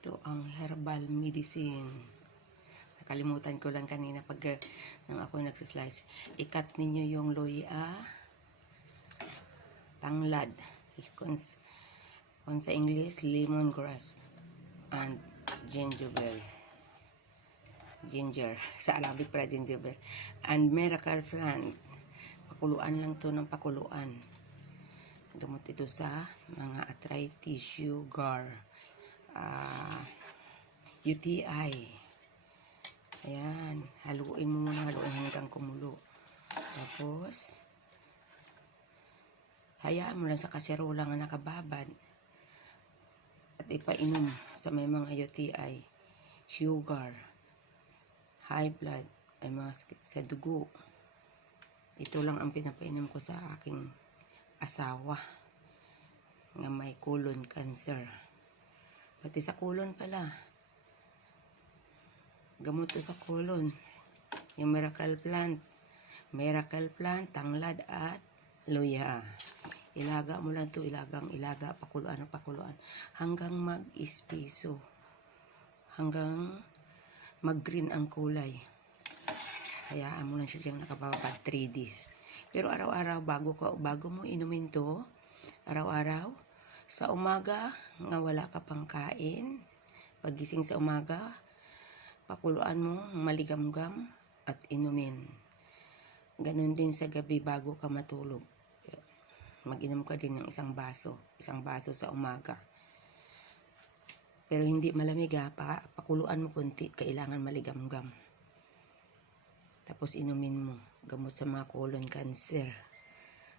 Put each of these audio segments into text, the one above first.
Ito ang herbal medicine. Nakalimutan ko lang kanina pag nang ako nagsislice. Ikat ninyo yung luya, tanglad, kung sa English, lemongrass, and gingerbread. Ginger. Sa Arabic pala gingerbread. And miracle plant. Pakuluan lang to ng pakuluan. Gamot ito sa mga arthritis, sugar, UTI. Ayan. Haluin mo muna. Haluin hanggang kumulo. Tapos, hayaan mo lang sa kaserola nga nakababad. At ipainom sa may mga UTI, sugar, high blood, ay mga sakit sa dugo. Ito lang ang pinapainom ko sa aking asawa nga may colon cancer. Pati sa colon pala. Gamot to sa colon. Yung miracle plant. Miracle plant, tanglad at luya. Ilaga mo lang to, ilaga, pakuluan, hanggang mag-ispiso. Hanggang mag-green ang kulay. Hayaan mo lang siya diyang nakababad 3 days. Pero araw-araw, bago mo inumin to, araw-araw, sa umaga, nga wala ka pang kain, pagising sa umaga, pakuluan mo, maligamgam, at inumin. Ganun din sa gabi bago ka matulog. Mag-inom ka din ng isang baso sa umaga. Pero hindi malamig ha, pakuluan mo konti, kailangan maligamgam. Tapos inumin mo, gamot sa mga colon cancer,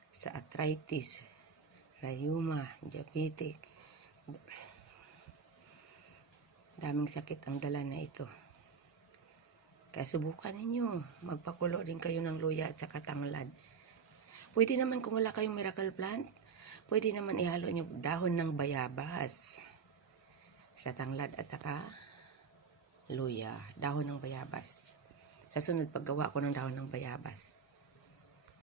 sa arthritis, rheuma, diabetic. Daming sakit ang dala na ito. Kaya subukan ninyo, magpakulo din kayo ng luya at saka tanglad. Pwede naman kung wala kayong miracle plant, pwede naman ihalo nyo dahon ng bayabas sa tanglad at saka luya, dahon ng bayabas. Sa sunod paggawa ko ng dahon ng bayabas.